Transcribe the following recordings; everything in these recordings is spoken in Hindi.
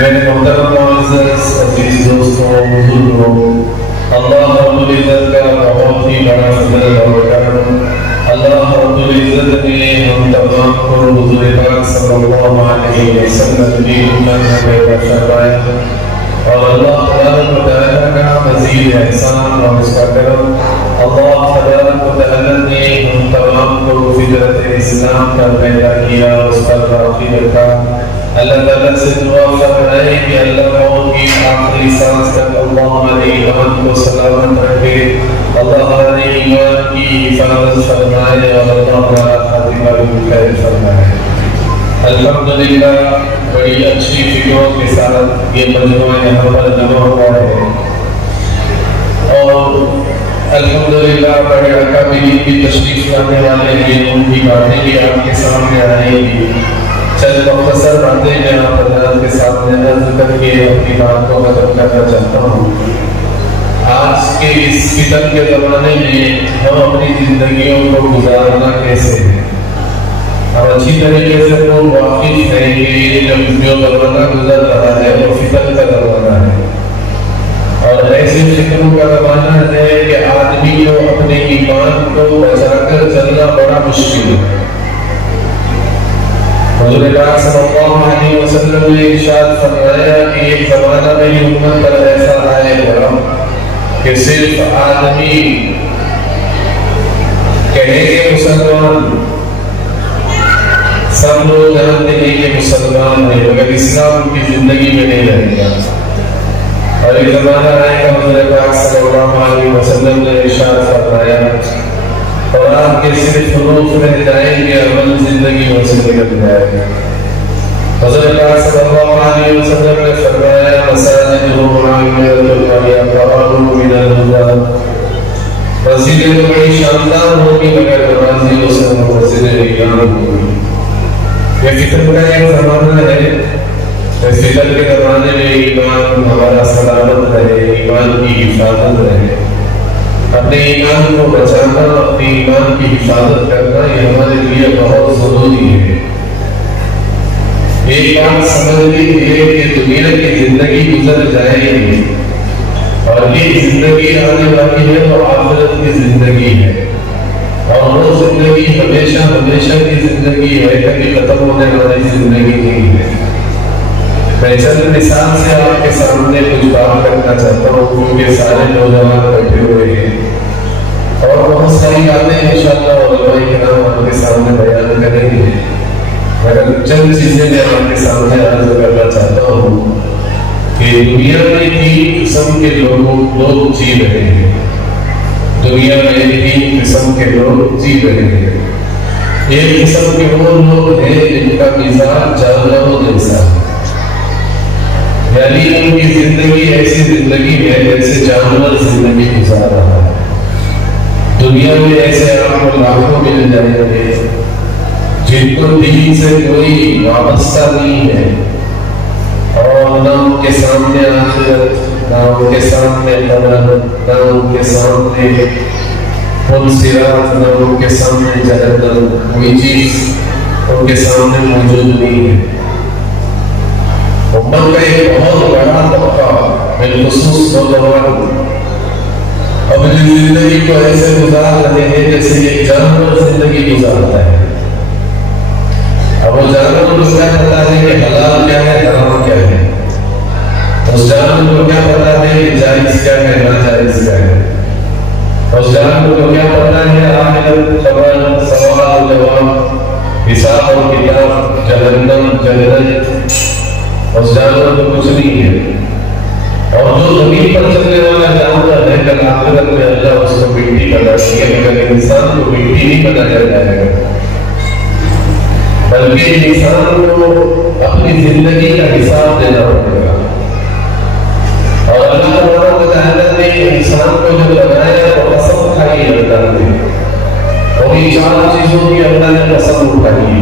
मेरे मोहतरम अजीज दोस्तों बुजुर्गों, अल्लाह रब्बुल इज्जत का बहुत ही बड़ा फजल और करम, अल्लाह रब्बुल इज्जत ने हम तमाम को हुजूर पाक सल्लल्लाहु अलैहि वसल्लम की उम्मत में पैदा फरमाया और अल्लाह तबारक व तआला का मज़ीद एहसान और उसका करम, अल्लाह तबारक व तआला ने हम तमाम को फितरत इस्लाम पर पैदा किया, उस पर बाकी रखा। अल्लाह ताला से दुआ फरमाए कि अल्लाह की आखिरी सांस तक अल्लाह हमारे ईमान को सलामत रखे, अल्लाह हमारे ईमान की हिफाजत फरमाए और अल्लाह हमारा खातिमा भी खैर फरमाए। अल्हम्दुलिल्लाह बड़ी अच्छी फिक्रों के साथ ये मजमुआ यहाँ पर जमा हुआ है और अल्हम्दुलिल्लाह बड़े अकाबिरीन की तशरीफ लाने वाले हैं, उनकी बातें भी आपके सामने आएंगी। चंद मुख्तसर बातें मैं आप के सामने अर्ज करके अपनी बात को खत्म करना चाहता हूँ। आज के इस फितन के ज़माने में हम अपनी जिंदगियों को गुजारना कैसे है, अब अच्छी तरीके से वो वाकिफ है कि जो ज़माना गुजर रहा है वो फितन का ज़माना है और ऐसे फितनों का ज़माना है कि आदमी को अपने ईमान को बचाकर चलना बड़ा मुश्किल है। हुज़ूर पाक सल्लल्लाहु अलैहि वसल्लम ने इरशाद फरमाया कि एक ज़माना में ये उम्मत पर ऐसा आएगा कि सिर्फ आदमी कहेंगे मुसलमान, सब लोग जानते हैं कि मुसलमान है मगर इस्लाम की जिंदगी में नहीं रहेगा। और एक ज़माना आएगा, हुज़ूर पाक सल्लल्लाहु अलैहि वसल्लम ने इरशाद फरमाया और आपके सिर्फ रूह रह जाएंगे, अमल जिंदगी में से निकल जाएगा। हुज़ूर पाक सल्लल्लाहु अलैहि वसल्लम ने फरमाया मसाजिदुहु आमिरतुन व यक़रारुन मिनल हुदा, मस्जिदें तो बड़ी शानदार होगी मगर नमाज़ी उसे मस्जिदें ईमान होगी। ये फिक्र का एक ज़माना है, इस फिक्र के ज़माने में ईमान हमारा सलामत रहे, ईमान की हिफाजत रहे, अपने ईमान को बचाना, अपने ईमान की हिफाजत करना ये हमारे लिए बहुत जरूरी है। एक बात समझ लीजिए कि दुनिया की जिंदगी गुजर जाएगी और ये जिंदगी आने वाली है वो आखिरत की जिंदगी है और वो जिंदगी हमेशा हमेशा की जिंदगी है, कभी खत्म होने वाली जिंदगी नहीं है। मैं चंद मिसाल से आपके सामने कुछ बात करना चाहता हूँ क्योंकि सारे नौजवान बैठे हुए हैं और बहुत सारी बातें इंशाअल्लाह उलमाए किराम आपके सामने बयान करेंगे, मगर चंद चीजें मैं आपके सामने अर्ज करना चाहता हूँ कि दुनिया में 3 किस्म के लोग जी रहे हैं। दुनिया में 3 किस्म के लोग जी रहे हैं। एक किस्म के वो लोग हैं जिनका मिजाज जानवरों जैसा है, यानी उनकी जिंदगी ऐसी जिंदगी है जैसे जानवर जिंदगी गुजार रहा है। दुनिया में ऐसे आपको लाखों मिल जाएंगे जिनको दीन से कोई वाबस्ता नहीं है और न उनके सामने आखिरत, न उनके सामने कब्र, न उनके सामने पुल सिरात, न उनके सामने जहन्नम, कोई चीज उनके सामने मौजूद नहीं है। उम्मत का एक बहुत बड़ा तबका बिलखुसूस नौजवान अपनी जिंदगी को ऐसे गुजार रहे हैं जैसे एक जानवर जिंदगी गुजारता है। अब वो जानवर को क्या पता है कि हलाल क्या है, हराम क्या है। उस जानवर को क्या पता है कि जायज क्या है, नाजायज क्या है। उस जानवर को क्या पता है आखिरत, खबर, सवाल जवाब, हिसाब और किताब, जहन्नम जन्नत। उस जानवर को कुछ नहीं है। और जो जमीन पर चलने वाला जानवर है, कल आखिरत में अल्लाह उसको मिट्टी बनाएगा, मगर इंसान को मिट्टी नहीं बनाया जाएगा, बल्कि इंसान को अपनी जिंदगी का हिसाब देना पड़ेगा। और अल्लाह तआला ने इंसान को जो बनाया वो कसम खाई अल्लाह ने, और इन चार चीजों की अल्लाह ने कसम उठाई।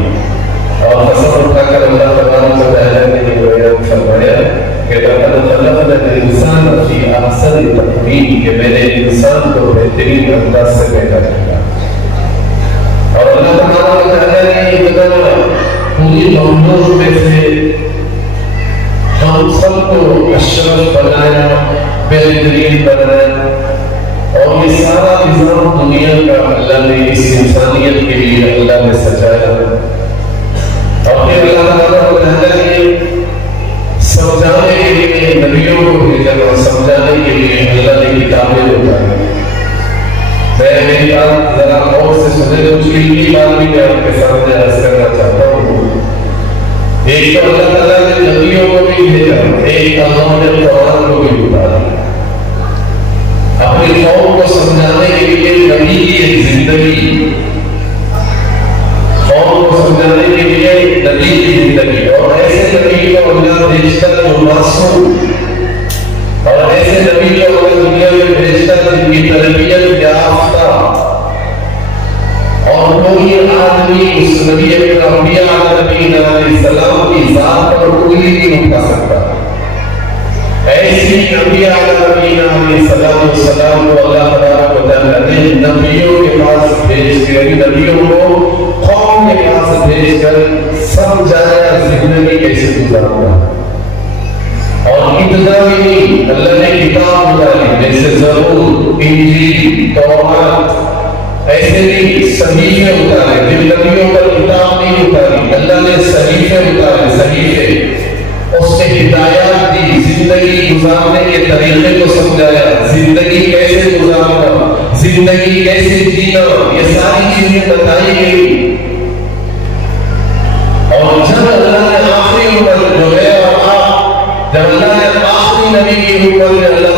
और कसम उठाकर अल्लाह तआला ने बयान फरमाया कि लक़द ख़लक़नल इंसान फ़ी अहसनि तक़वीम, कि मैंने इंसान को बेहतरीन अंदाज से पैदा किया। और अल्लाह तआला ने बताया पूरी मखलूक में से हम सबको अशरफ बनाया, बेहतरीन बनाया। और ये सारा निज़ाम दुनिया का अल्लाह ने इस इंसानियत के लिए अल्लाह ने सजाया। और फिर अल्लाह तआला ने समझाने के लिए नबियों को भेजा, और समझाने के लिए अल्लाह ने किताबें उतारी। मैं मेरी बात जरा और से सुने, तो उसकी की बात भी मैं आपके सामने अर्ज करना चाहता हूँ। एक तो अल्लाह ताला ने नबियों को भी भेजा, एक अल्लाह ने कुरान को भी उतारा। अपनी कौम को समझाने के लिए नबी की एक जिंदगी, कौम को समझाने के लिए नबी की जिंदगी, और ऐसे नबी को अल्लाह भेजता जो मासूम, और ऐसे नबी को अल्लाह दुनिया में भेजता जिनकी तरबियत याफ्ता। और कोई आदमी उस नबी अलैहिस्सलाम की जात पर उंगली नहीं उठा सकता। ऐसी नबी अलैहिस्सलाम को अल्लाह तआला ने नबियों के पास भेजकर, नबियों को कौम के पास भेजकर समझाया जिंदगी कैसे गुजारना। और इतना भी नहीं, अल्लाह ने किताब उतारी, जैसे ज़बूर, इंजील, तौरात, ऐसे नहीं सहीफे उतारे। जिन नबियों पर किताब नहीं उतारी, अल्लाह ने सहीफे उतारे, सहीफे। उससे हिदायत दी, जिंदगी गुजारने के तरीके को समझाया, जिंदगी कैसे गुजारना, जिंदगी कैसे जीना, ये सारी चीजें बताई गई। और जब अल्लाह ने आखिरी उम्मत जो है, और जब अल्लाह ने आखिरी नबी की उम्मत में अल्लाह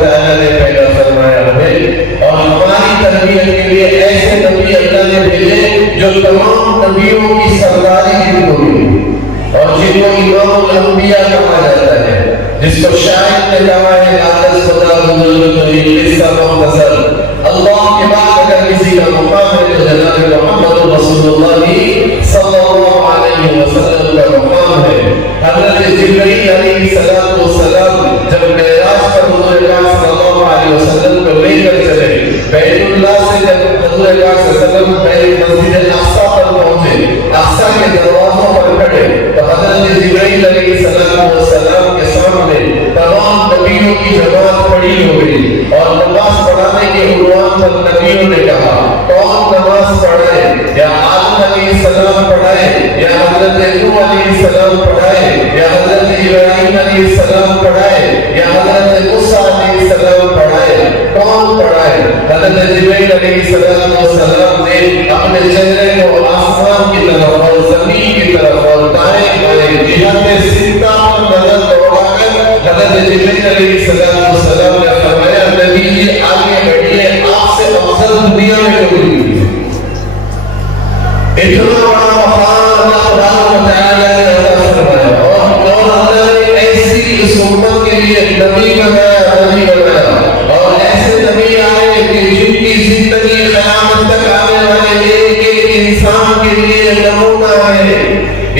तआला ने पैदा फरमाया हमें, और हमारी तरबियत के लिए ऐसे नबी अल्लाह ने भेजे जो तमाम नबियों की सरदारी जिनको मिली, और जिनको इमामुल अंबिया कहा जाता है, जिसको शायद ने कहा है अल्लाह के बाद अगर किसी का मुकाम है तो जनाब मोहम्मद रसूलुल्लाह सल्लल्लाहु अलैहि वसल्लम का मुकाम है। हज़रत जिब्रील अलैहिस्सलाम जब मेराज पर हुज़ूर पाक सल्लल्लाहु अलैहि वसल्लम को लेकर चले, बैतुल्लाह से जब हुज़ूर पाक सल्लल्लाहु अलैहि वसल्लम मस्जिद अक़सा पर पहुंचे, अक़सा के दरवाजों पर खड़े, तो हज़रत जिब्रील अलैहिस्सलाम के सामने तमाम नबियों की जमात खड़ी हो गई। और नमाज पढ़ाने के उन्वान पर नबियों ने कहा, कौन नमाज पढ़ाए? या आदम अलैहिस्सलाम पढ़ाए, या हज़रत नूह अलैहिस्सलाम पढ़ाए, या हज़रत इब्राहीम अलैहिस्सलाम पढ़ाए, या हज़रत मूसा अलैहिस्सलाम पढ़ाए? कौन पढ़ाए? हज़रत जिब्रील अलैहिस्सलाम ने अपने चेहरे को आसमान की तरफ और जमीन की तरफ और दाएं बाएं जिहाते सित्ता पर नजर दौड़ाकर हज़रत जिब्रील अलैहिस्सलाम ने फरमाया, नबी जी आगे बढ़िए, आपसे अफजल दुनिया में कोई नहीं है। इतना बड़ा मकाम अल्लाह तआला ने अता फरमाया। और अल्लाह ने ऐसी इस उम्मत के लिए नबी बनाया। और ऐसे नबी आए कि जिनकी जिंदगी क़यामत तक आने वाले एक एक इंसान के लिए नमूना है,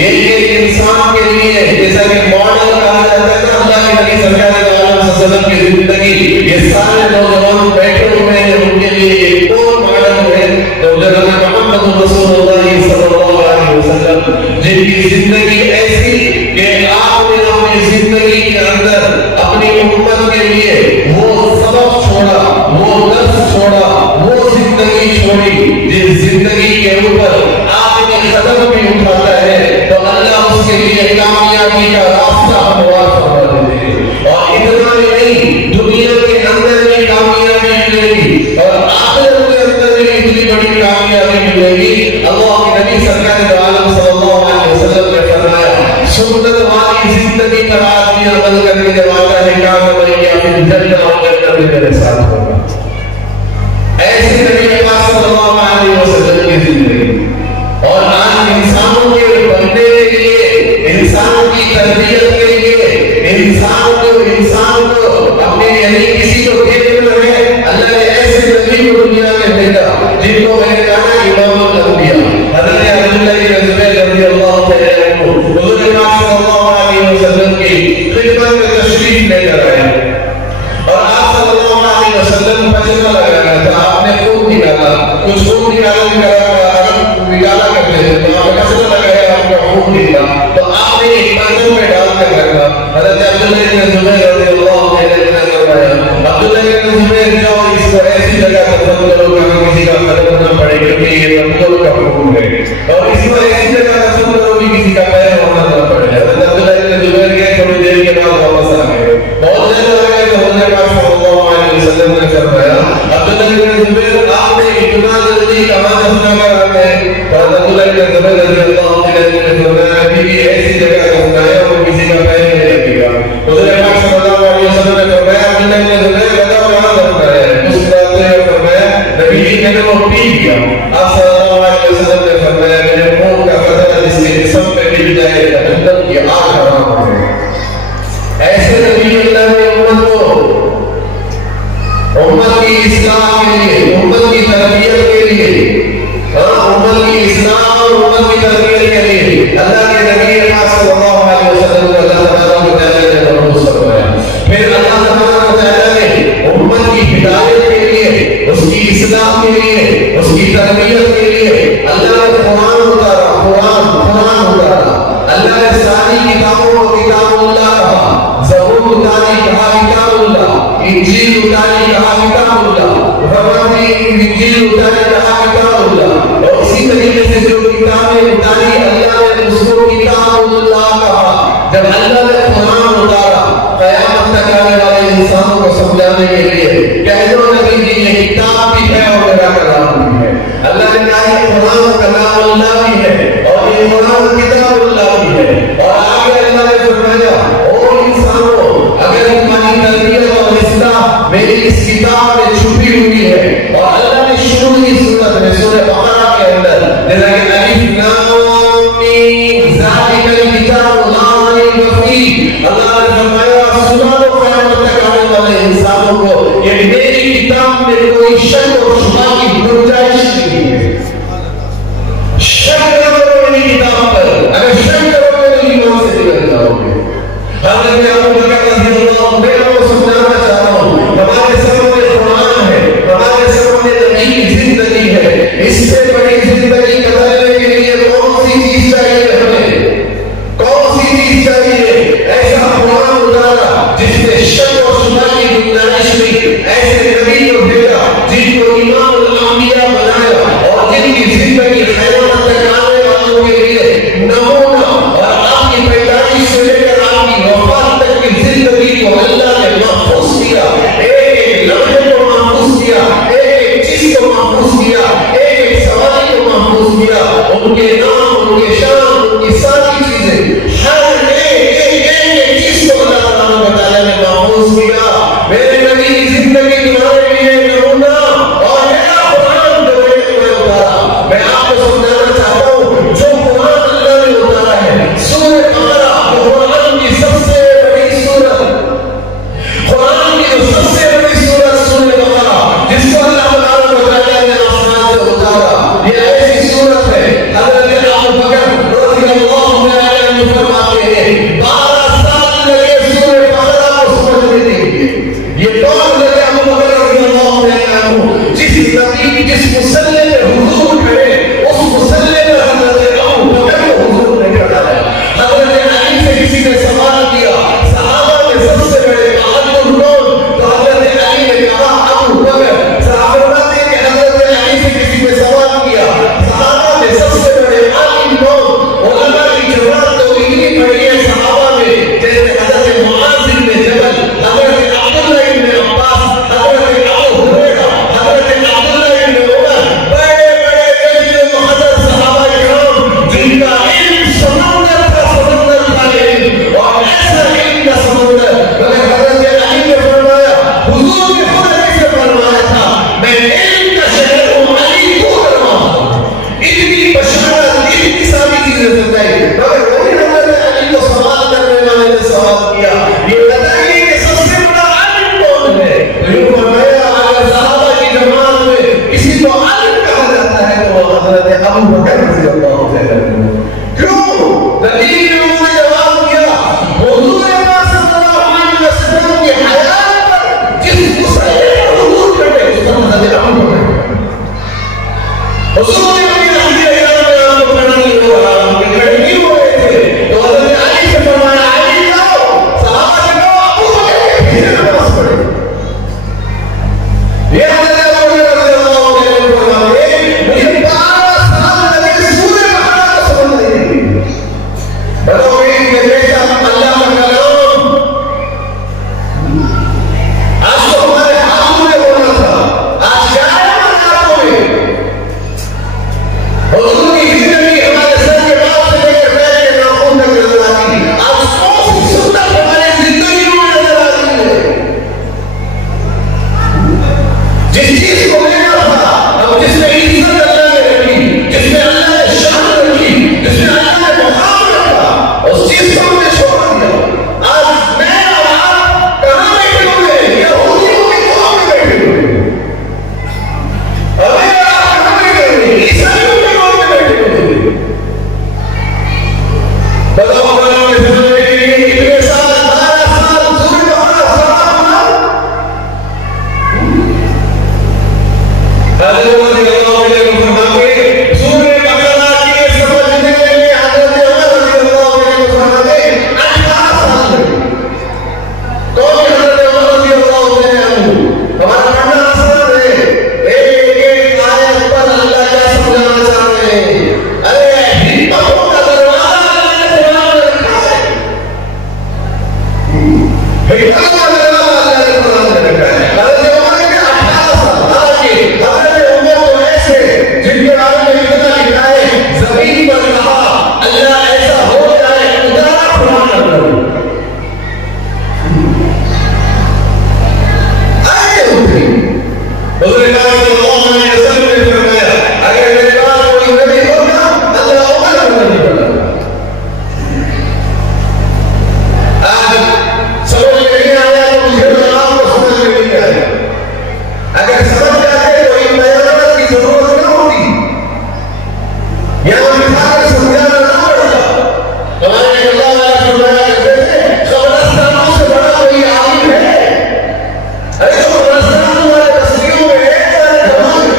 एक एक इंसान के लिए, जैसा कि मॉडल कहा जाता है ना अल्लाह के नबी सरकार सल्लल्लाहु अलैहि वसल्लम की जिंदगी, ये सारे नौजवान बैठे हुए हैं, उनके लिए एक और मॉडल है तो जनाब मोहम्मद रसूलुल्लाह सल्लल्लाहु अलैहि वसल्लम, जिनकी जिंदगी ऐसी कि आपने अपनी जिंदगी के अंदर अपनी उम्मत के लिए वो सबक छोड़ा, वो दर्स छोड़ा, वो जिंदगी छोड़ी जिस जिंदगी के ऊपर आपने कदम भी उठाता है के लिए कामयाबी का रास्ता हमवार फरमा देते हैं। और इतना नहीं, दुनिया के अंदर भी कामयाबी मिलेगी और आखिरत के अंदर भी इतनी बड़ी कामयाबी मिलेगी। अल्लाह के नबी सरकार दो आलम सल्लल्लाहु अलैहि वसल्लम ने फरमाया, सुन्नत वाली जिंदगी पर आदमी अमल करने वाला है, कामयाबी या फिर जन्नत और जन्नत के साथ होगा। ऐसे नबी पाक सल्लल्लाहु अलैहि वसल्लम की जिंदगी। और आज इंसानों के बनने के लिए, इंसान की तरबियत के लिए, इंसान को अपने यानी किसी को देखना है, अल्लाह ने ऐसे नबी को दुनिया में भेजा जिनको मैंने कहा इमामुल अंबिया हज़रत अब्दुल्लाह इब्न ज़ुबैर रज़ियल्लाहु तआला अन्हु हुज़ूर पाक सल्लल्लाहु अलैहि वसल्लम की खिदमत में तशरीफ लेकर आए। और आप सल्लल्लाहु अलैहि वसल्लम फजर लगाया था, आपने खून निकाला, कुछ खून निकाला करते थे, तो आपने फजर लगाया, आपका खून निकला, तो आपने एक बर्तन में डाल कर रखा। हज़रत अब्दुल्लाह इब्न ज़ुबैर रज़ियल्लाहु तआला अन्हु फरमाया, अब्दुल्लाह इब्न ज़ुबैर जाओ इसको ऐसी जगह दफन करो कि किसी का कत्ल न पड़े, क्योंकि ये रमज़ान का खून है, और इसको ऐसी जगह दफन करो कि किसी का पैर होना न पड़े। हज़रत अब्दुल्लाह इब्न ज़ुबैर गए, थोड़ी देर के बाद वापस आ गए। बहुत देर लगा तो हुज़ूर पाक सल्लल्लाहु अलैहि वसल्लम ने फरमाया, अब्दुल्लाह इब्न ज़ुबैर आपने इतना जल्दी कहां दफन कर आते हैं? तो अब्दुल्लाह इब्न ज़ुबैर रज़ियल्लाहु तआला ने फरमाया, अभी ऐसी जगह दफनाया वो किसी का पैर नहीं लगेगा। हुज़ूर पाक सल्लल्लाहु अलैहि वसल्लम ने फरमाया, अब्दुल्लाह इब्न ज़ुबैर बताओ कहां दफनाया है? मुस्कुराते हुए फरमाया, नबी जी मैंने वो पी लिया। आप सल्लल्लाहु अलैहि वसल्लम ने फरमाया, मेरे खून का कतरा जिसके जिस्म पे गिर जाए जहन्नम की आग हराम है। ऐसे नबी अल्लाह ने उम्मत की इस्लाह के लिए, उम्मत की तरबियत के लिए, उम्मत की इस्लाह और उम्मत की तरबियत के लिए अल्लाह के नबी पाक सल्लल्लाहु अलैहि वसल्लम को अल्लाह तबारक व तआला ने मबूस फरमाया। फिर अल्लाह तबारक व तआला ने उम्मत की हिदायत के लिए, उसकी इस्लाह के लिए, उसकी तरबियत के लिए अल्लाह ने कुरान उतारा। अल्लाह ने सारी किताबों को किताबुल्लाह कहा, ज़बूर उतारी कहा किताबुल्लाह, इंजील उतारी कहा किताबुल्लाह, इंजील उतारी कहा किताबुल्लाह। और इसी तरीके से जो किताबें उतारी अल्लाह ने उसको किताबुल्लाह कहा। जब अल्लाह ने कुरान उतारा, क़यामत तक आने वाले इंसानों को समझाने के लिए कह दो नबी जी ये किताब भी है और मेरा कलाम भी है। अल्लाह ने कहा कुरान कलामुल्लाह भी है और ये कुरान किताबुल्लाह भी है। और आगे अल्लाह ने फरमाया, ओ इंसानों, अगर तुम्हारी तरबियत और इस्लाह मेरी इस किताब में छुपी हुई है, और अल्लाह ने शुरू की सूरत में सूरह बकरा के अंदर जैसा कि अलिफ लाम मीम ज़ालिकल किताबु ला रैब फीह, अल्लाह ने फरमाया सुना दो क़यामत तक आने वाले इंसानों को ये मेरी किताब में कोई शक और शुबा की गुंजाइश नहीं है। शक करोगे मेरी किताब पर, अगर शक करोगे तो ईमान से निकल जाओगे। हज़रत अबू बकर रज़ियल्लाहु अन्हु, मैं आपको समझाना चाहता हूँ, हमारे सामने कुरान है, हमारे सामने नबी की जिंदगी है। इससे बड़ी जिंदगी गुजारने के लिए कौन सी चीज चाहिए हमें? कौन सी चीज चाहिए? ऐसा कुरान उतारा जिसमें शक और शुबा की गुंजाइश नहीं, ऐसे नबी को भेजा जिनको इमामुल अंबिया बनाया और मगर वही हज़रत अली को सवाल करने वाले ने सवाल किया, ये बताइए कि सबसे बड़ा आलिम कौन है? तो यूं फरमाया अगर सहाबा की जमात में किसी को आलिम कहा जाता है तो वो हज़रत अबू बकर रज़ियल्लाहु अन्हु। क्यों? दलील में उन्होंने जवाब दिया, हुजूर पाक सल्लल्लाहु अलैहि वसल्लम की हयात पर जिस मुसल्ले पर हुजूर करते उसका हज़रत अबू बकर। हुजूर ने भी अहले इल्म में आपको खड़ा नहीं हो रहा, उनके खड़े नहीं हो रहे थे, तो हज़रत अली से फरमाया अली जाओ, सहाबा से कहो अबू बकर के पीछे नमाज पढ़े। ये हज़रत अबू बकर रज़ियल्लाहु अन्हु फरमाते मुझे 12 साल लगे सूरह बकरा को समझने में। बताओगे कि बेटा अल्लाह का कलाम आज तो हमारे हाथों में बोलना था, आज क्या है हमारे हाथों में? हुजूर की जिंदगी हमारे सर के बाल से लेकर पैर के नाखून तक नजर आती है। आज कौन सी सुन्नत हमारी जिंदगियों में नजर आ रही है? जिस चीज को लेना था, अब जिसमें इज्जत अल्लाह ने रखी, जिसमें अल्लाह ने शान रखी, जिसमें अल्लाह ने मुकाम रखा, उस चीज को हमने छोड़ दिया। आज मैं और आप कहाँ बैठे हुए हैं? यहूदियों की कौम में बैठे हुए हैं। अरे आप कहाँ बैठे हुए हैं? ईसाइयों की कौम में बैठे हुए हैं। बताओ कलाम में समझने के लिए इतने साल 12 साल सूरह बकरा समाप्त हुआ। हज़रत उमर रज़ियल्लाहु अन्हु फरमाते सूरह बकरा के समझने में हज़रत उमर रज़ियल्लाहु अन्हु फरमाते 18 साल लगे। कौन है हज़रत उमर रज़ियल्लाहु अन्हु? हमारा पढ़ना आसान है, एक-एक आयत पर अल्लाह क्या समझाना चाहते हैं। अरे हिम्मतों का दरवाजा अल्लाह ने कुरान में रखा है। हिम्मत का दरवाजा अल्लाह ने कुरान में रखा है। हज़रत उमर के 18 साल हालांकि हज़रत उमर तो ऐसे जिनके बारे में इतना लिखा है, ज़मीन पर कहा अल्लाह ऐसा हो जाए उतारा कुरान कर दो। आए होते हुजूर पाक सल्लल्लाहु अलैहि वसल्लम ने फरमाया अगर मेरे पास कोई नबी होगा अल्लाह उमर को नहीं बनाता। आज समझ में नहीं आया तो मुझे तो आपको समझ में नहीं आया। अगर समझ जाते तो इन बयानात की जरूरत न होती, यहाँ बिठा कर समझाना ना पड़ता। हमारे अल्लाह वाला फरमाया करते थे कब्रिस्तानों से बड़ा कोई आलिम है? अरे तो कब्रिस्तान तुम्हारे बस्तियों में है,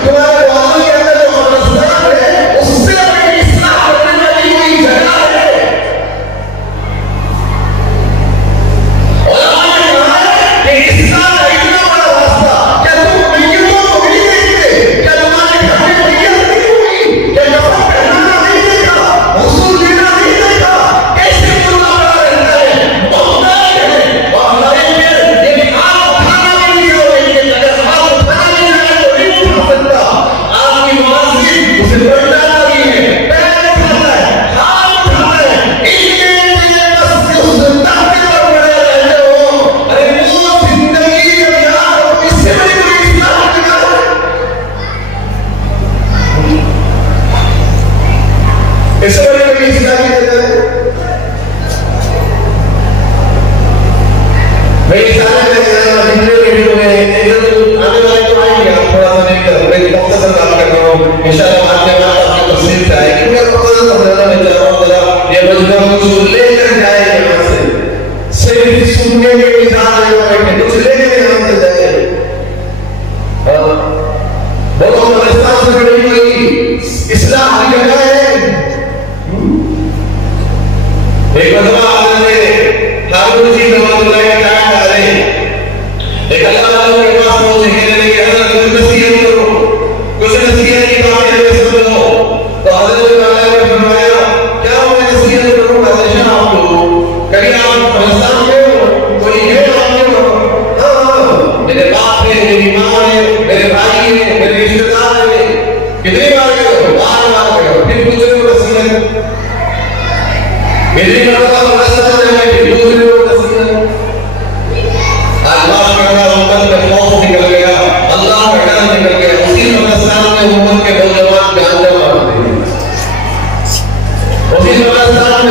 तुम्हारे गांव के अंदर जो कब्रिस्तान है उससे बड़ी इस्लाह करने वाली कोई जगह है? उलमा ने कहा है कि इस्लाम का इतना बड़ा रास्ता, क्या तुम मैयतों को नहीं देखते? क्या तुम्हारे घर में मैयत नहीं हुई? क्या कफन पहनाना नहीं देखा? हुस्न देना नहीं देखा? कैसे मुर्दा पड़ा रहता है, मोहताज है, और हमारे फिर ये हाथ उठाना भी नहीं होगा। अगर हाथ उठाना नहीं है तो नहीं उठा सकता। आपकी मुआज़िन उसे पलटाना भी है, पैर उठाता है, हाथ उठाता है, इनके लिए बस उस तख्ते पर पड़े रहते हो। अरे वो जिंदगी जब याद हो इससे बड़ी कोई इस्लाम जगह है? इससे बड़ी कोई इस्लामी जगह है? मेरी सारे मेरे जितने वीडियो में आने वाले तो आएंगे, आप थोड़ा सा देखकर मैं मुख्तसर बात कर रहा हूँ। इंशाअल्लाह आपके बात आपकी तफसील से आएगी। मैं मुख्तसर समझाना मैं चाह रहा हूँ जरा ये मजमा कुछ लेकर जाए यहाँ से, सिर्फ सुनने के लिए जा रहे हो बैठे कुछ लेकर यहाँ से जाए। बोलो कब्रिस्तान से बड़ी कोई इस्लाम की जगह है? एक मजमा आपने हारून जी रहमतुल्लाह के टाइम डाले, एक अल्लाह वालों के पास पहुंचे, कहने लगे हज़रत कुछ नसीहत करो, कुछ नसीहत की बातें हमें सुन लो। तो हज़रत वाला ने फरमाया क्या मैं नसीहत करूं बादशाह आपको? कभी आप कब्रिस्तान में हो, कोई है आपके वहाँ? हाँ, मेरे बाप है, मेरी माँ है, मेरे भाई है, मेरे रिश्तेदार है। कितनी बार गए हो? बार बार गए हो। फिर दूसरे को नसीहत, मेरी मर्तबा कब्रिस्तान में है, फिर दूसरे को नसीहत। अल्लाह का डर उम्मत में खौफ निकल गया, अल्लाह का डर निकल गया। उसी कब्रिस्तान में उम्मत के नौजवान गांजा मारते हैं, उसी कब्रिस्तान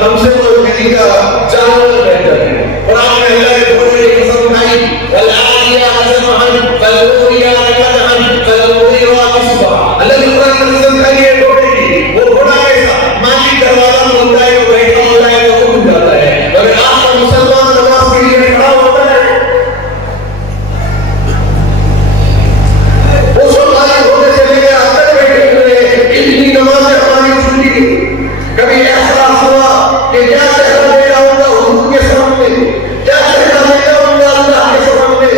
हमसे वो तरीका जानवर बेहतर है। कुरान में अल्लाह ने घोड़े की कसम खाई, वल आदिया ज़बहन वल मुरिया क़दहन वल मुरिया किस्बा। अल्लाह ने कुरान में कसम खाई है घोड़े की। वो घोड़ा कैसा मालिक दरवाजा खोलता है, वो बैठा होता है, वो उठ जाता है, मगर आपका मुसलमान नमाज के लिए खड़ा होता है। वो सब मालिक होने से लेकर अब तक बैठे हुए इतनी नमाजें हमारी छूटी। कभी ऐसा हुआ कि क्या चेहरा दे जाऊंगा हुजूर के सामने, क्या चेहरा दे जाऊंगा अल्लाह के सामने।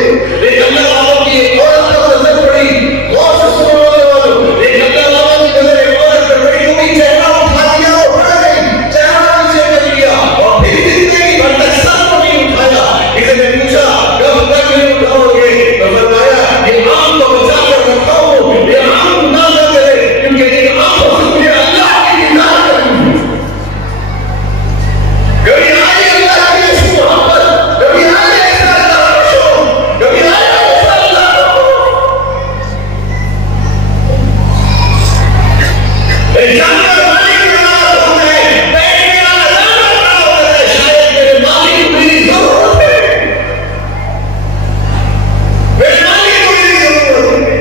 लेकिन अल्लाह वालों की एक औरत को नजर पड़ी, गौर से सुनो वालों, लेकिन अल्लाह वालों की नजर एक औरत पर पड़ी, वो भी चेहरा उठा लिया और उड़ गई, चेहरा नीचे कर लिया और फिर जिंदगी भर तक सर को नहीं उठाया। किसी ने पूछा कब तक नहीं उठाओगे, तो फरमाया ये आम को बचा कर रखा हूं, ये आम ना करे, क्योंकि ये आम को मुझे अल्लाह की दीदार करनी है। कभी आए अल्लाह की ऐसी मोहब्बत, कभी आए ऐसा अल्लाह का शौक, कभी आए ऐसा अल्लाह का जानवर मालिक बना होता है, बैठ गया जानवर बना होता है, शायद मेरे मालिक को मेरी जरूरत है, मेरे मालिक को मेरी जरूरत है।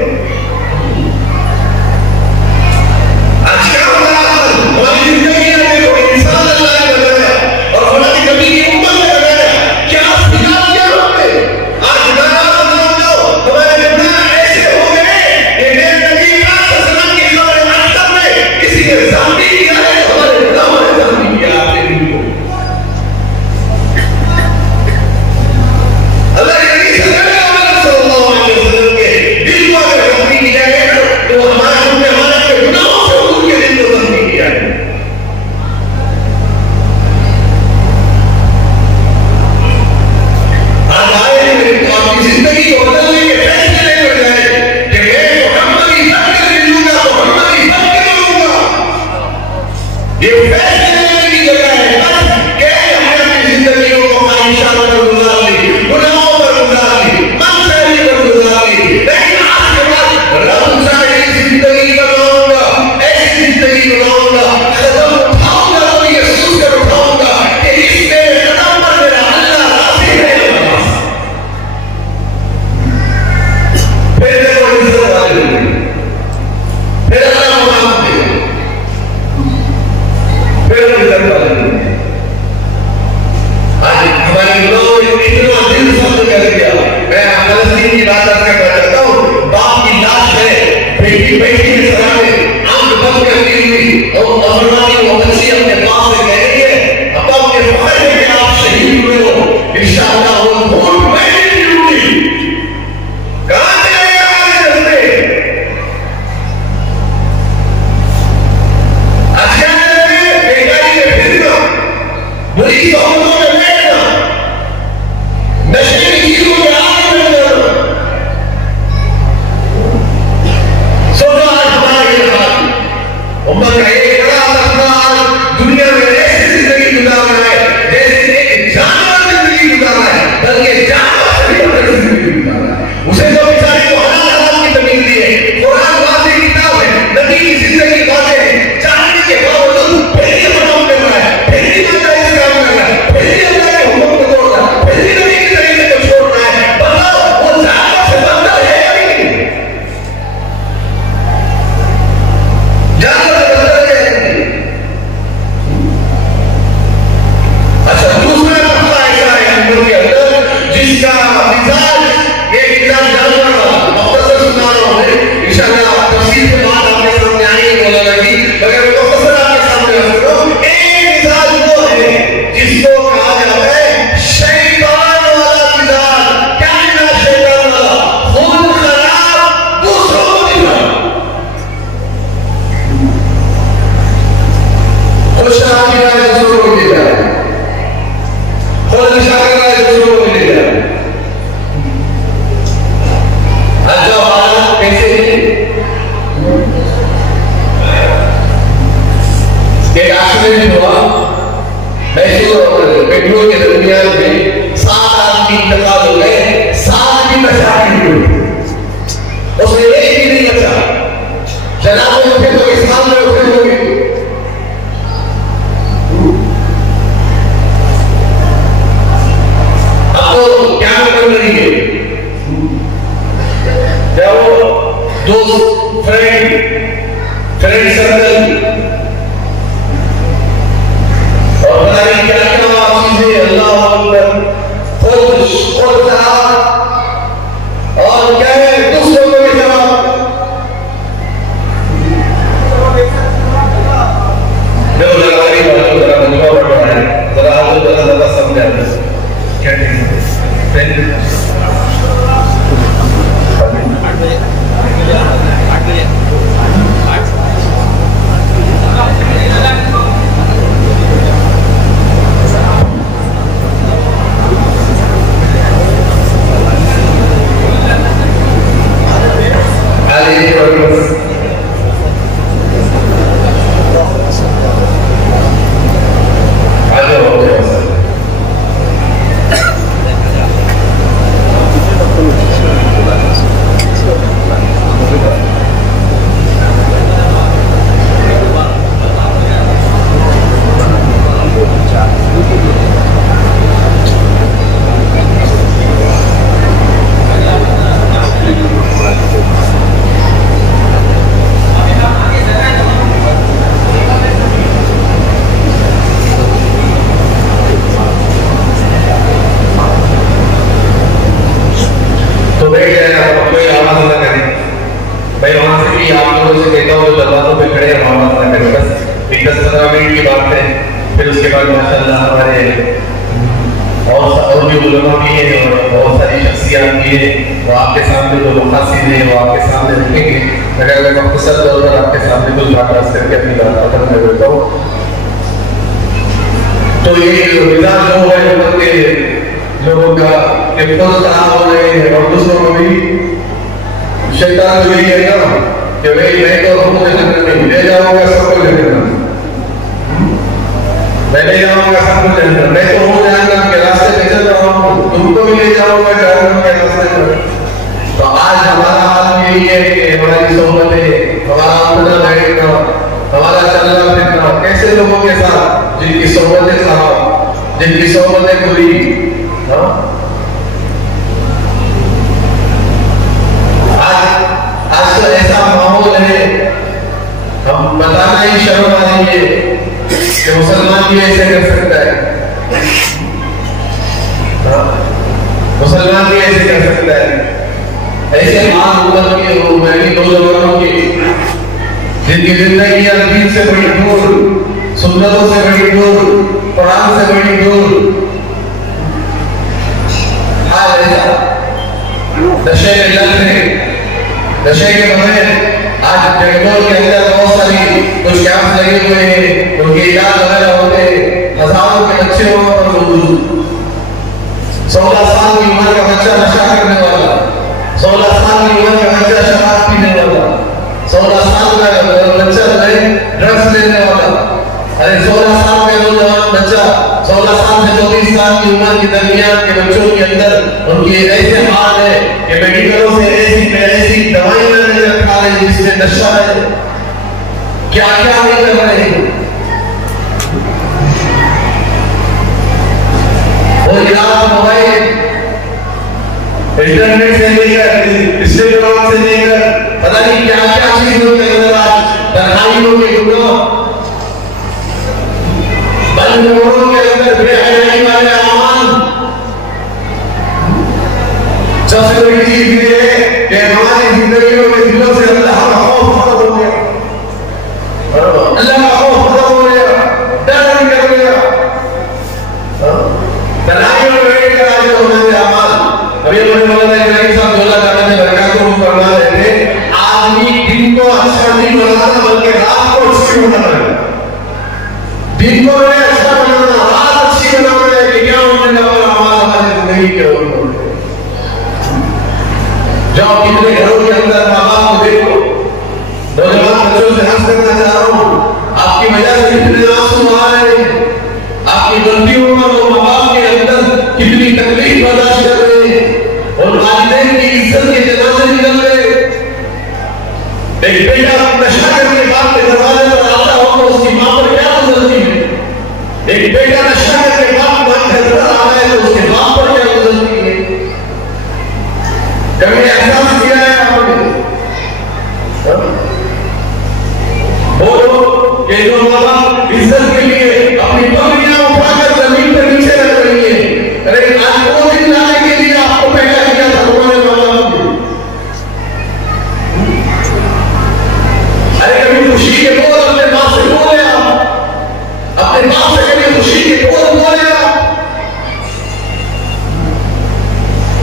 आज क्या हो रहा है हमारी जिंदगी में? कोई इंसान अल्लाह ने बनाया और हमारी कभी की उम्मत ने बनाया, क्या सिखा दिया हमने? आज नाराज ना हो जाओ, हमारे गुनाह ऐसे हो गए कि मेरे नबी सल्लल्लाहु अलैहि वसल्लम के अक्सर में किसी ने जाती किया है, हमारे गुनाहों ने जाती किया आपने भी को। अल्लाह के नबी सल्लल्लाहु अलैहि वसल्लम के दिल को अगर जाती किया है तो हमारे गुनाहों से उनके दिल को जाती किया है। आज आए हैं आपकी जिंदगी को बदलने के फैसले ले जाए कि मैं मोहम्मद की इज्जत के लिए लूंगा, मोहम्मद की इज्जत के लिए लूंगा। ये फैसले लेने की जगह है बस कि हमने अपनी जिंदगियों को ख्वाहिशात पर गुजार ली, गुनाहों पर गुजार ली, मनफेरी पर गुजार ली। लेकिन आज के बाद रब सारी जिंदगी बनाऊंगा, ऐसी जिंदगी बनाऊंगा, कदम उठाऊंगा तो ये सोच कर उठाऊंगा कि इस मेरे कदम पर मेरा अल्लाह राज़ी है। फिर देखो इज्जत वाले होंगे, फिर अल्लाह को माफ देगा, फिर इज्जत वाले होंगे। आज हमारे लोग इतना दिल सख्त कर दिया। मैं फलस्तीन की बात करके बताता हूँ, बाप की लाश है, बेटी बेटी के सराहने आंख बंद करती हुई और अफरानी वो बच्ची अपने बाप से कह रही है, अब अपने फख्र में आप शहीद हुए हो, इंशाअल्लाह वो खून मैं नहीं पीऊंगी। कहां चले गए हमारे जज्बे? अचानक बेकारी में फिरना, बुरी सोहबतों में बैठना, नशे की चीजों के आगे में जाना। सोचो आज हमारा ये हाल, उम्मत का एक बड़ा तबका आज दुनिया में ऐसी जिंदगी गुजार रहा है जैसे एक जानवर जिंदगी गुजार रहा है, बल्कि जानवर से भी बड़ी जिंदगी गुजार रहा है। उसे तो बेचारे को हलाल की तमीज दी है, कुरान वाज़ेह किताब है, नबी की जिंदगी वाज़ेह है, जानने के बावजूद फिर भी हराम कर रहा है, फिर भी नाजायज काम कर रहा है, फिर भी अल्लाह के हुक्म को तोड़ रहा है, फिर भी नबी के तरीके को छोड़ रहा है। बताओ वो जानवर से बदतर है या नहीं? जानवर से बदतर है या नहीं? अच्छा, दूसरा तबका ऐसा है उम्मत के अंदर जिसका मिजाज ये मिजाज जानवर वाला, मुख्तसर सुना रहा हूं मैं, इंशाअल्लाह तफसील के बाद आपके सामने आएंगे मौलाना जी, मगर मुख्तसर आपके सामने रख रहा हूं। एक मिजाज वो है जिसको कहा जाता है शैतान वाला मिजाज। क्या मिजाज शैतान वाला? खून खराब, दूसरों को दिखाना, खुश आदमी है दूसरों को दे जाए, खुद नशा कर रहा है दूसरों को ले जाए। अच्छा हालात कैसे हैं? एक एक्सीडेंट हुआ मैसूर और बेंगलुरु के दरमियान में, 7 आदमी इंतकाल हो गए, 7 भी बचा नहीं हुए, उसमें एक भी नहीं बचा। जनाब उठे तो इस्लाम में उठे होंगे, दोस्त, फ्रेंड सर्कल और पता नहीं क्या क्या चीजें, अल्लाह अकबर, खुद और क्या है दूसरों को भी जवाब जरा समझा क्या कि जो माँ बाप इज्जत के लिए अपनी पगड़ियां उठाकर जमीन पर नीचे रख रही है। अरे आज वो दिन लाने के लिए आपको पैदा किया था तुम्हारे माँ बाप ने। अरे कभी खुशी के बोल अपने माँ से बोले आप, अपने माँ से कभी खुशी के बोल बोले आप,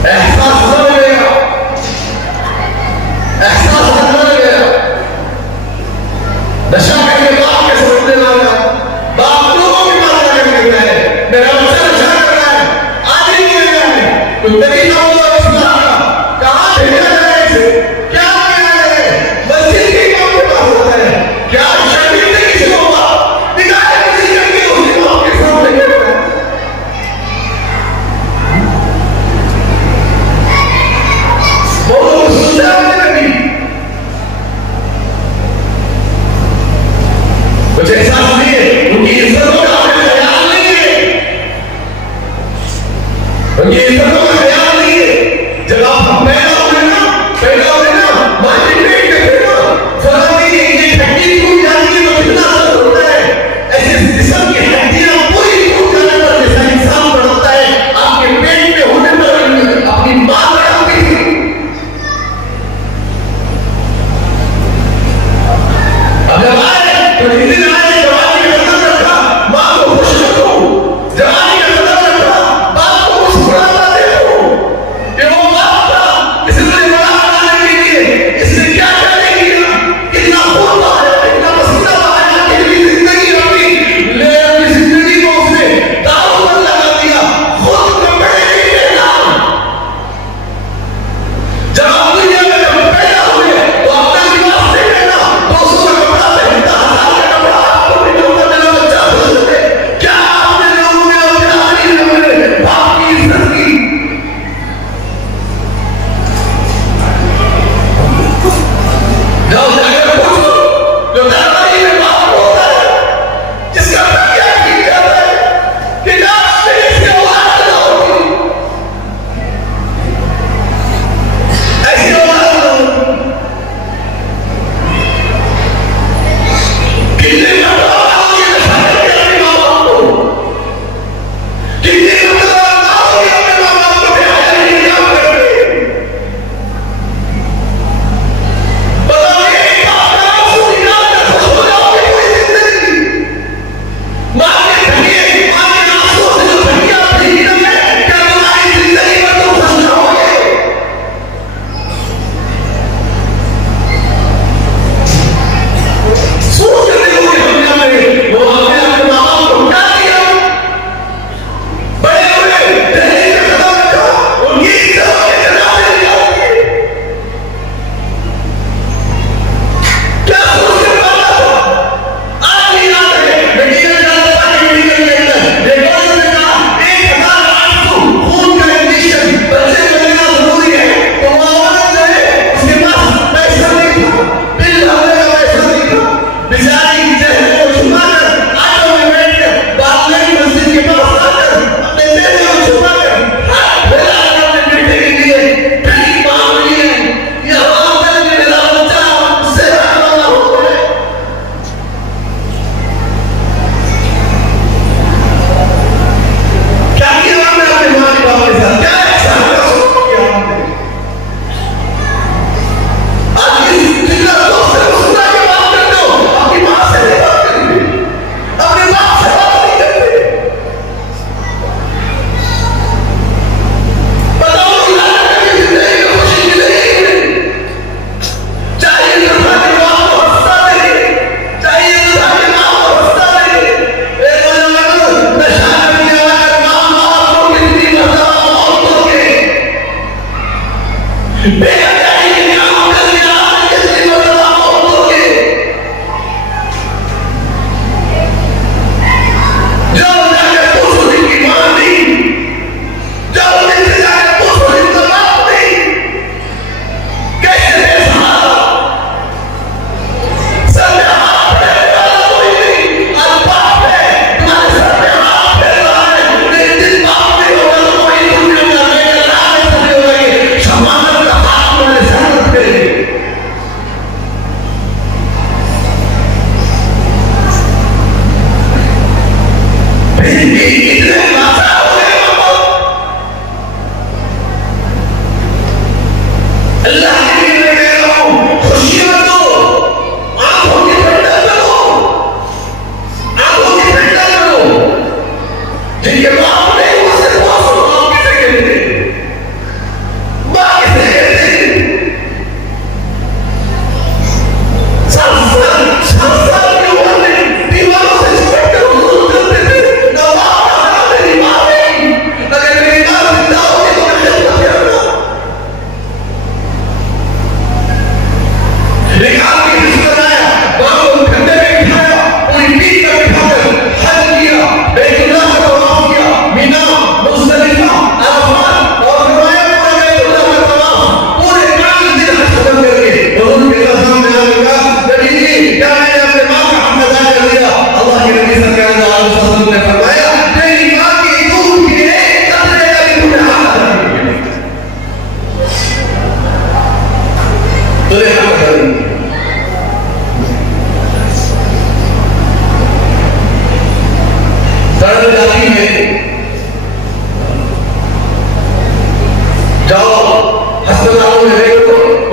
एहसास बदल गया, एहसास बदल गया। नशा करके बाप के समझने लगा, बाप लोगों की बात करने लगा है, मेरा बच्चा नशा कर रहा है, आज ही नहीं गया है, तो तेरी ना होगा इस्लाम का, कहाँ भेजा जाए इसे, क्या किया जाए, मस्जिद के इमाम के पास होता है, क्या शर्मिंदगी से किसी को बाप निकाले किसी करके उसी बाप के सामने बैठा है। वो लोग सुनते नहीं, कुछ एहसास नहीं है, उनकी इज्जतों का ख्याल नहीं है, उनकी इज्जतों का ख्याल नहीं है। जब आप पैदा हुए ना माटी पेट में थे ना, फलानी ये हड्डी टूट जाती है तो कितना दर्द होता है, ऐसे जिस्म की हड्डियां पूरी टूट जाने पर जैसा इंसान बढ़ता है, आपके पेट में होने पर अपनी मां बढ़ाती थी। अब जब आए तो हिंदी में आए, जवानी का कदम रखा, माँ को खुश रखो, जवानी का कदम रखा, बाप को मुस्कुराता देखो, ये वो बाप था इसने बड़ा बनाने के लिए इसने क्या करने किया, कितना खून बहाया, कितना पसीना बहाया, कितनी जिंदगी अपनी ले अपनी जिंदगी को उसने दांव पर लगा दिया, खुद कपड़े नहीं लेना। जब आप दुनिया में जब पैदा हुए तो अपना लिबास नहीं लेना, 200 का कपड़ा पहनता, 1000 का कपड़ा आपको निकलता मेरा बच्चा सोचते, क्या आपने लोगों ने अपने आदमी ने बाप की इज्जत की। जाओ जाकर पूछो, जो दरबारी में बाप होता है, जिसका क्या किया जाता है कि जब मेरे से औलाद ना होगी, ऐसी औलाद ना होगी, कितने मतलब आओगे नशा करके अपने माँ बाप को, कितने मतलब आओगे अपने माँ बाप को बेहया नहीं काम करके। बताओगे एक बाप का आंसू निकाल कर खुश हो जाओगे पूरी जिंदगी। माँ के आंसू से जो धनिया भीगी है, क्या तुम्हारी जिंदगी में तुम खुश रहोगे? सोच रहे हो कि दुनिया में वो आपने अपने माँ बाप को क्या दिया, बड़े हुए दहलीज में कदम रखा, उनकी इज्जत के जनाजे निकाले, क्या सोच कर पाता था? आज भी याद है, मेडिकल जाता था कि मेडिकल के अंदर रेकॉर्ड में कहा 1800 खून का इंजेक्शन बच्चे को देना जरूरी है, तो वो औरत जो है उसके पास पैसा नहीं था, बिल भरने का पैसा नहीं था, बेचारी जहर को छुपाकर ऑटो में बैठकर बादल की मस्जिद के पास आकर अपने बेटे को छुपाकर हाथ फैलाकर अपने बेटे के लिए भीख मांग रही है, ये आवाज कर के मेरा बच्चा उससे वाला हो गया। क्या किया आपने अपने माँ के बाप के साथ, क्या एहसान का सलूक किया आपने? आज इस जितना दोस्त से मुस्कुरा के बात करते हो, अपनी माँ से नहीं बात करते, अपने बाप से बात नहीं करते। बताओ गुलाम की जिंदगी में खुशी मिलेगी? चाहिए तो खाने बाप को हंसता नहीं, चाहिए तो खाने माँ को हंसता नहीं। एक बंदा नशा करने वाला माँ बाप को कितनी मर्तबा मौत होगी, बेहयाई के काम करने वाला कितनी मर्तबा मौत होगी। जाओ जाकर पूछो इनकी माँ नहीं, जाओ इनसे जाकर पूछो इनका बाप नहीं, कैसे बेसहारा, सर में हाथ फेरने वाला कोई नहीं, आज बाप है तुम्हारे सर में हाथ फेर रहा है, लेकिन जिस बाप नहीं होगा तो कोई दुनिया में रहेगा, राह में चले होंगे, शमानत का हाथ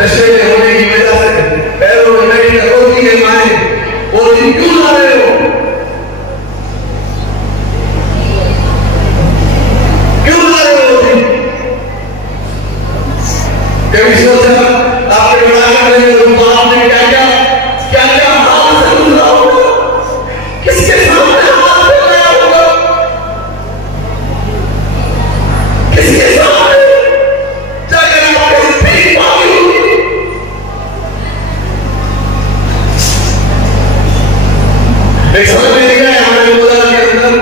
नशे में होने की वजह से पैरों में बैठी रोटी के मारे वो दिन क्यों ला रहे हो? क्यों ला रहे हो दिन? कभी सोचा आपके बड़ा करने तो आपने क्या हाल से गुजरा होगा? किसके सामने हाथ फैलाया होगा? किसके सामने जाकर आपको भीख मांगी होगी? एक समय में गया हमारे मुल्क के अंदर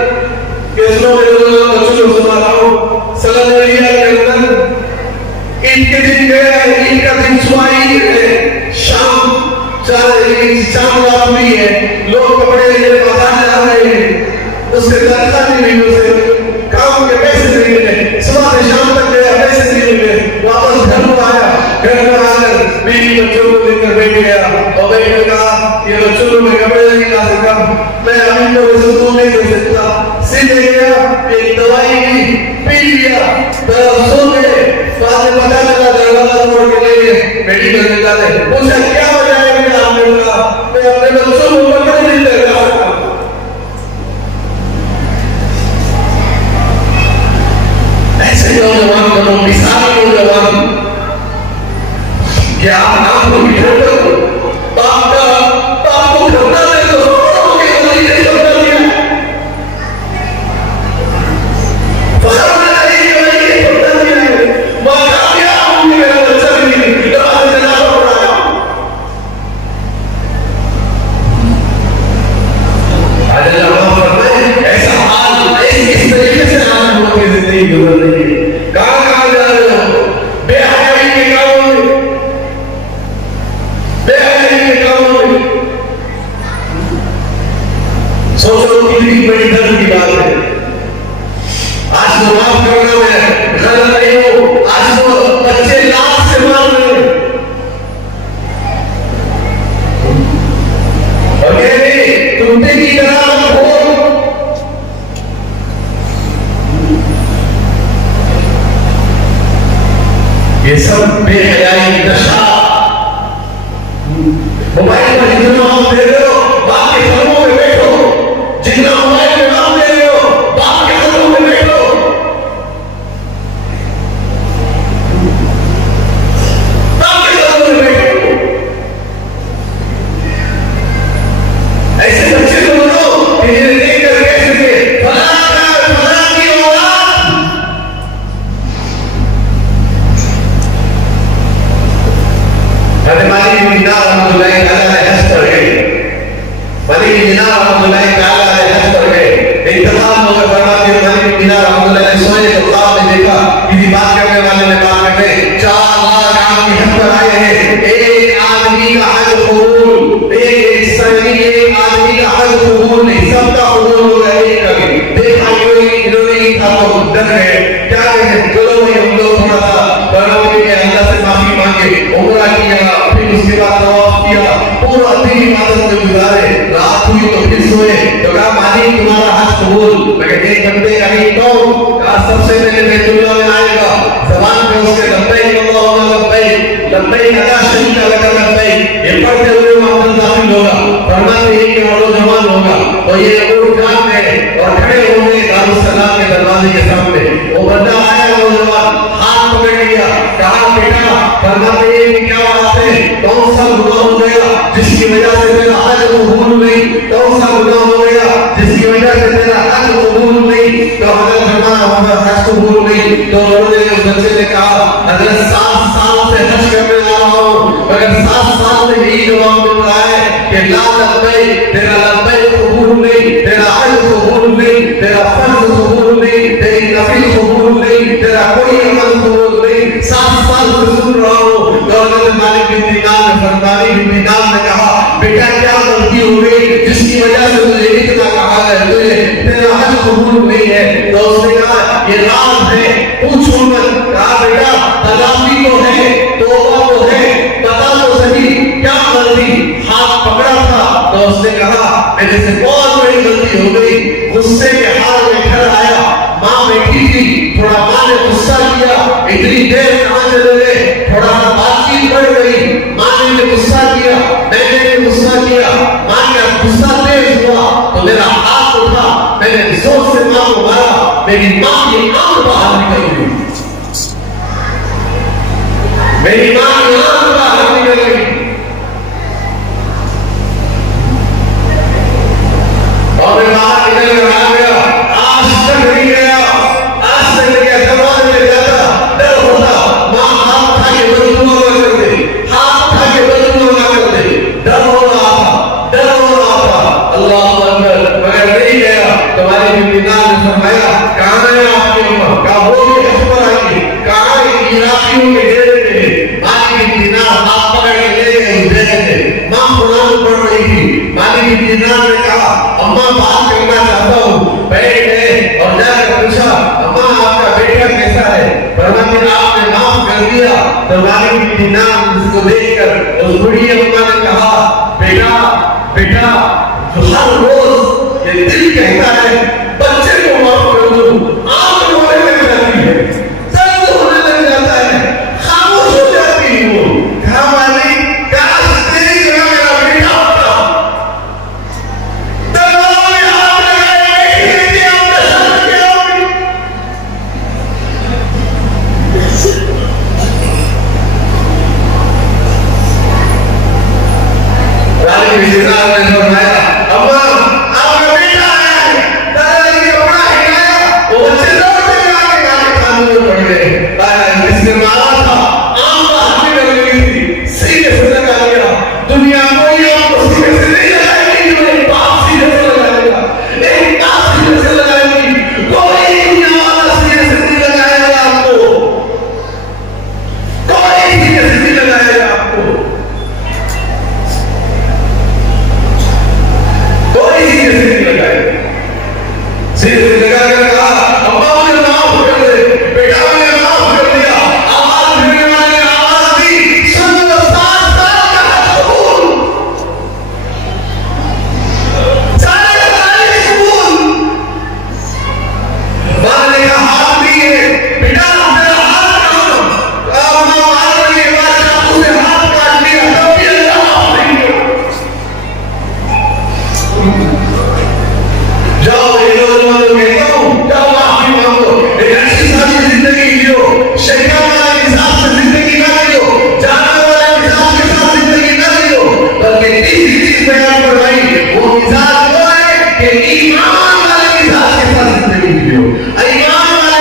केसलों में बच्चों को सुना रहा हूँ सलाम एरिया के अंदर ईद के दिन गया, ईद का दिन सुनाई है, शाम रात हुई है, लोग कपड़े लेने बाजार जा रहे हैं, उससे तनख्वाह नहीं मिली, उसे काम के पैसे नहीं मिले, सुबह से शाम तक गया, पैसे नहीं मिले, वापस घर में आया, घर में आकर बीवी बच्चों को लेकर बैठ गया और बैठ कर कहा ये बच्चों को मैं कपड़े नहीं ला सकता, मैं अभी तो वैसे तो नहीं दे सकता, सीधे गया एक दवाई की पी लिया, सो गए, बाद में पता लगा दरवाजा तोड़ के ले गए मेडिकल में जाते, पूछा क्या वजह है? आपने कहा मैं अपने बच्चों को कपड़े नहीं दे रहा। ऐसे नौजवान बनो, मिसाल नौजवान, क्या नाम को बिठा दो, बाप को खतना दे दो, ये सब बेहयाई दशा, मोबाइल में जितना नाम दे रहे हो बाप के कदमों में बैठो, जितना मोबाइल में नाम दे रहे हो बाप के कदमों में बैठो, बाप के कदमों में बैठो। ऐसे बच्चे को बोलो कि ये देखकर कैसे से फला की औलाद मालिक मीनार रहमतुल्लाह ताला हज पर गए, मालिक मीनार रहमतुल्लाह ताला हज पर गए, इंतजाम होकर फरमाते हैं मालिक मीनार रहमतुल्लाह ने सोए तो ख्वाब में देखा किसी बात करने वाले ने बात करते 4 लाख आदमी हज पर आए हैं, एक आदमी का हज कबूल, एक सही एक आदमी का हज कबूल नहीं, सबका कबूल हो गया एक कभी देखा इन्होंने था तो डर गए, क्या कहें चलो हम लोग थोड़ा सा बनाओगे के अल्लाह से माफी मांगे, उम्रा किया, फिर उसके बाद तवाफ किया, पूरा दिन इबादत में गुजारे, रात हुई तो फिर सोए, तो कहा मालिक तुम्हारा हज कबूल, मगर एक बंदे का ही कौन, कहा सबसे पहले बैतुल्लाह में आएगा, ज़बान पे उसके लब्बैक अल्लाहुम्मा लब्बैक, लब्बैक अदा शरीका लक लब्बैक, ये पढ़ते हुए वहां दाखिल होगा, फरमाते हैं कि नौजवान होगा और ये उठ जान गए और खड़े हो गए दारुस्सलाम के दरवाजे के सामने, वो बंदा आया नौजवान, हाथ पकड़ लिया, कहा बेटा, फरमाते हैं क्या बात है, कौन सा गुनाह हो गया जिसकी वजह से तेरा हज कबूल नहीं, कौन सा गुनाह हो गया जिसकी वजह से तेरा हज कबूल नहीं, तो हजरत फरमाया हमारा हज कबूल नहीं, तो उन्होंने उस बच्चे ने कहा हजरत 7 साल से हज करने आ रहा हूँ, मगर 7 साल से यही जवाब मिल रहा है कि ला लब्बैक, तेरा लब्बैक कबूल नहीं, तेरा हज कबूल नहीं, तेरा फर्ज कबूल नहीं, तेरी नफिल कबूल नहीं, तेरा कोई अमल कबूल नहीं, 7 साल से सुन रहा हूँ। गवर्नर मालिक बिन दिनार ने फरमानी बिन दिनार ने कहा बेटा क्या गलती हो गई जिसकी वजह से तुझे इतना कहा है, तुझे तेरा हज कबूल नहीं है, तो उसने कहा ये राज है, पूछो मत, कहा बेटा तलाशी तो है, तौबा तो है, बता तो सही क्या गलती, हाथ पकड़ा था, तो उसने कहा मेरे से बहुत बड़ी गलती हो गई, गुस्से के हाल में घर आया, माँ बैठी थी, थोड़ा माँ ने गुस्सा किया, इतनी देर कहाँ चले गए, थोड़ा बातचीत बढ़ गई, मेरा हाथ उठा, मैंने जोर से मां को मारा, मेरी मां की आंख बाहर निकल गई, मेरी मां की आंख बाहर निकल गई। और मैं बाहर निकल कर आ गया, आज तक नहीं गया, आज तक नहीं गया, दरवाजे में जाता, डर होता, मां हाथ उठा के बदुआ ना कर दे, हाथ उठा के बदुआ ना कर दे, डर हो रहा था, डर हो रहा था। अल्लाह अकबर, मगर नहीं गया। तुम्हारी बिना ने फरमाया, कहाँ है आपकी अम्मा? कहा वो भी हज पर आई, कहाँ इराकियों के डेरे में। मालिक बिना हाथ पकड़ के ले गए डेरे में, मां कुरान पढ़ रही थी। मालिक बिना ने कहा, अम्मा बात करना चाहता हूँ। बैठ गए और जाकर पूछा, अम्मा आपका बेटा कैसा है? फरमाया आपने माफ कर दिया। तो मालिक बिना उसको देखकर उस बूढ़ी अम्मा ने कहा, बेटा बेटा, जो हर रोज ये दिल कहता है बच्चे को माफ कर दो, आंख रोने लग जाती है, दर्द होने लग जाता है, खामोश हो जाती है वो। कहा मालिक, काश तेरी जगह मेरा बेटा होता, दरबार में हाथ लगाए बैठी थी, आपने शर्म किया होगी। रानी बिजनेस ने फरमाया, अम्मा आपका बेटा आया है, दादाजी ने कपड़ा हिलाया, वो बच्चे दौड़ते हुए आके गाने खाने में पड़ गए। जिसने मारा था आंख बाहर निकल गई थी, सीने से लगा लिया। दुनिया कोई आपको सीने से नहीं लगाएगी, जो एक बाप सीने से लगाएगा, एक बाप सीने से लगाएगी, कोई दुनिया वाला सीने से नहीं लगाएगा आपको, कोई सीने से नहीं लगाएगा आपको, कोई सीने से नहीं लगाएगा। सीने से लगा कर कहा, अम्मा मुझे माफ कर दे, बेटा मुझे माफ कर दिया। आवाज देने वाले ने आवाज दी, सुन लो 7 साल का सुकून, सारे सुकून। मां ने कहा, हाथ दिए, बेटा तेरा हाथ कहाँ? अम्मा मार रही है, चाकू से हाथ काट लिया, तब भी अल्लाह माफ नहीं किया। जाओ ये नौजवानों को कहता हूँ, जाओ माफी मांगो, एक अच्छी सादी जिंदगी जियो, शैतान वाले मिजाज से जिंदगी ना जियो, जानवर वाले मिजाज के साथ जिंदगी ना जियो, बल्कि तीसरी चीज बयान करवाई, वो मिजाज वो है कि ईमान वाले मिजाज के साथ जिंदगी जियो, ईमान वाले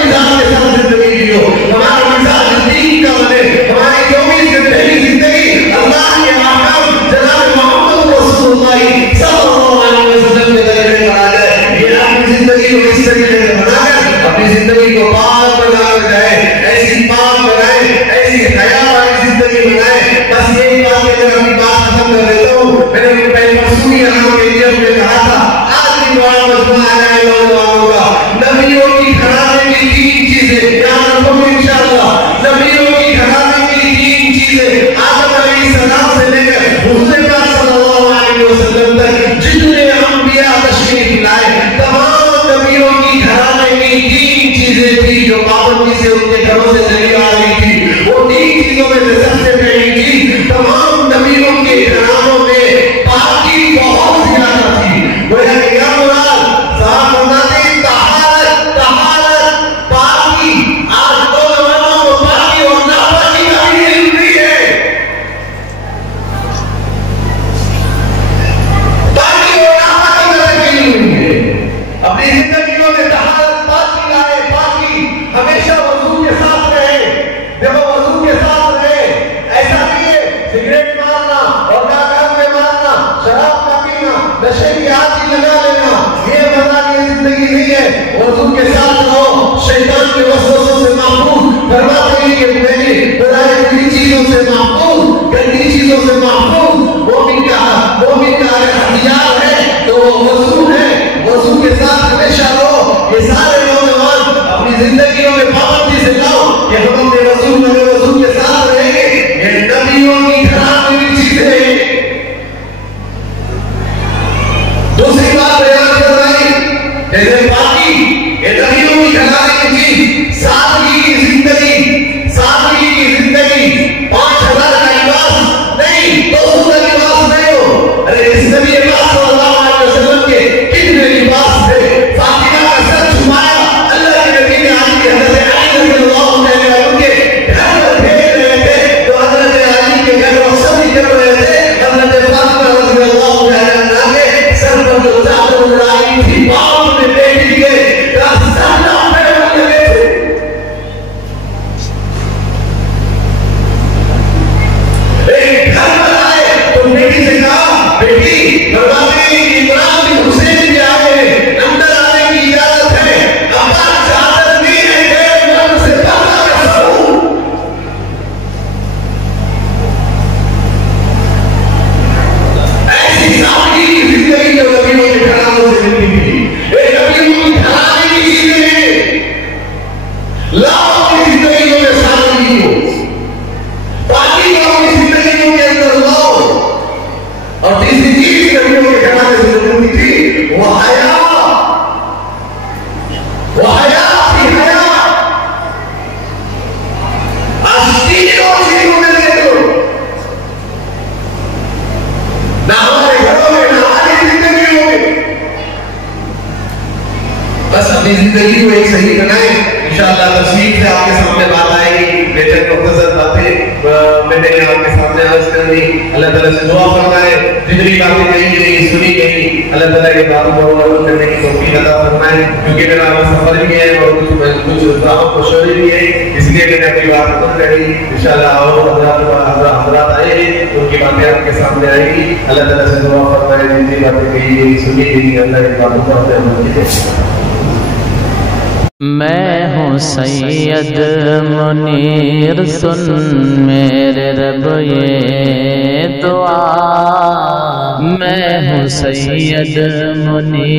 मिजाज के साथ जिंदगी जियो। हमारा मिजाज दीन का बने, हमारी 24 घंटे की जिंदगी अल्लाह के अहकाम जनाब मोहम्मद रसूलुल्लाह सल्लल्लाहु अलैहि वसल्लम के दरबार में आ जाए। ये अपनी जिंदगी को इस तरीके से बनाए, अपनी जिंदगी को पाक बना जाए, ऐसी पाक बनाए, ऐसी हया वाली जिंदगी बनाए। बस यही बात लेकर अपनी बात खत्म कर देता हूँ। मैंने पहले परसों ही यहाँ के लिए हमने कहा था, आज की दुआ मजमूआ आ जाए नौजवानों का, नबियों की घराने की 3 चीजें याद रखोगे इंशाअल्लाह। नबियों की घराने की 3 चीजें, आदम अलैहिस्सलाम से लेकर हुज़ूर पाक सल्लल्लाहु अलैहि वसल्लम तक जितने अंबिया तशरीफ लाए, तमाम नबियों की घराने की 3 चीजें थी जो पाबंदी से उनके घरों से चली आ रही थी। वो 3 चीजों में से सबसे पहली चीज, तमाम नबियों के घरानों में पाकी बहुत ज्यादा थी। गोया कि क्या मुराद? साहब फरमाते हैं तहारत, तहारत, पाकी। आज तो नौजवानों को पाकी और नापाकी का भी इल्म नहीं है। पाकी और नापाकी का भी इल्म नहीं है। अपनी जिंदगियों में तहारत, पाकी लाए, पाकी हमेशा वजू के साथ रहे। देखो वजू के साथ रहे, ऐसा नहीं है सिगरेट मारना और नागान में मारना, शराब का पीना, नशे की आदत लगा लेना, ये मजा की जिंदगी नहीं है। वजू के साथ रहो, शैतान के वसवसों से महफूज। फरमाते हैं कि मेरी बुराई बुरी चीजों से महफूज, गंदी चीजों से महफूज। मोमिन का अगर हथियार है तो वो वजू है। वजू के साथ हमेशा रहो। ये सारे नौजवान अपनी जिंदगियों में पाबंदी से लाओ कि हम अपने वजू के साथ रहेंगे। ये नबियों की घराने की चीजें। दूसरी बात बयान कर रही, जैसे पाकी, ये नबियों की घराने की चीज, सादगी की जिंदगी, सादगी मैंने आपके सामने अर्ज कर दी। अल्लाह ताला से दुआ फरमाए जितनी बातें कही गई सुनी गई अल्लाह ताला ये बातों को अमल करने की तौफीक अता फरमाए, क्योंकि मेरा सफर भी है और कुछ राहों को शोरी भी है, इसलिए मैंने अपनी बात खत्म करी। इंशाअल्लाह और हज़रात आए उनकी बातें आपके सामने आएगी। अल्लाह ताला से दुआ फरमाए जितनी बातें कही गई सुनी गई अल्लाह इन बातों को अपने अमल कीजिए। मैं हूँ सैयद मुनीर सुन मेरे रब ये दुआ, मैं हूँ सैयद मुनीर।